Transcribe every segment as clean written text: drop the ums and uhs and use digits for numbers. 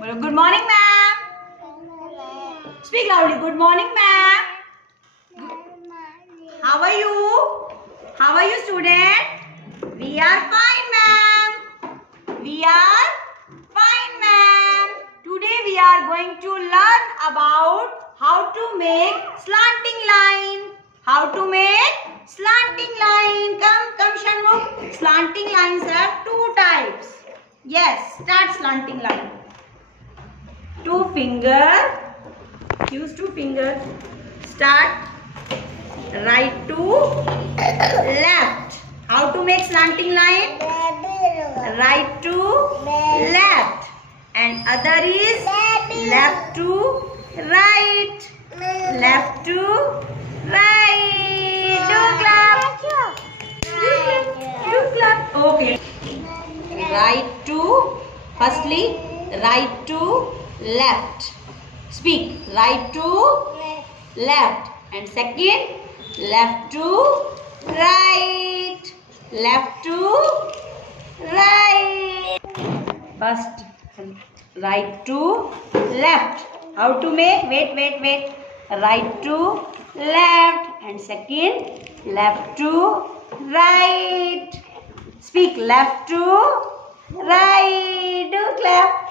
Good morning, ma'am. Speak loudly. Good morning, ma'am. How are you? How are you, student? We are fine, ma'am. We are fine, ma'am. Today we are going to learn about how to make slanting line. How to make slanting line. Come, Shanmugh. Slanting lines have two types. Yes, start slanting line. Two finger. Use two fingers. Start right to left. How to make slanting line? Right to left. And other is left to right. Left to right. Do clap. Do clap. Okay. Right to, firstly, right to left. Speak. Right to left. And second, left to right. Left to right. First, right to left. How to make? Wait. Right to left. And second, left to right. Speak. Left to right. Do clap.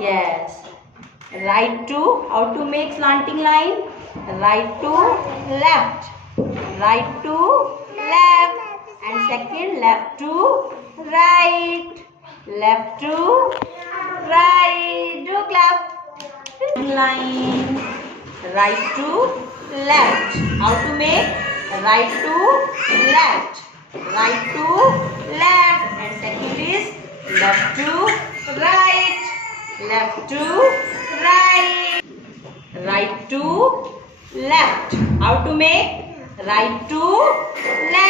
Yes. Right to, how to make slanting line? Right to left. Right to left. And second, left to right. Left to right. Do clap. Line. Right to left. How to make? Right to left. Right to left. And second is left to right. Left to right. Right to left. How to make? Right to left.